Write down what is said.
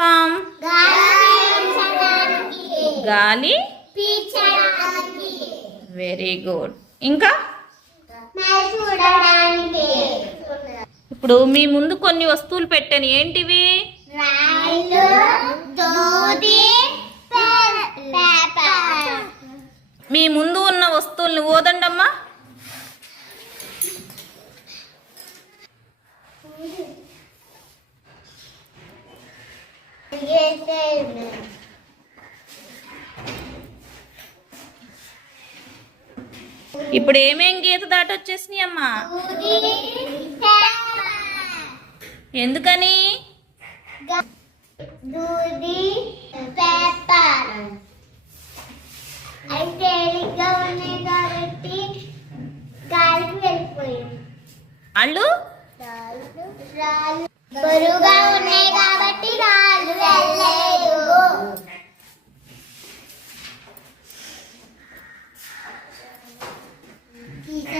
పుష్పం గాలి. Very good ఇంకా? ఇప్పుడు మీ ముందు కొన్ని వస్తువులు పెట్టాను. ఏంటివి? మీ ముందు ఉన్న వస్తువుల్ని ఓదండమ్మా. ఇప్పుడు ఏమేం గీత దాటొచ్చేసినాయి అమ్మా? దూది పేపర్ ఎందుకని వాళ్ళు బరువుగా ఉన్నాయి కాబట్టి พี่จะ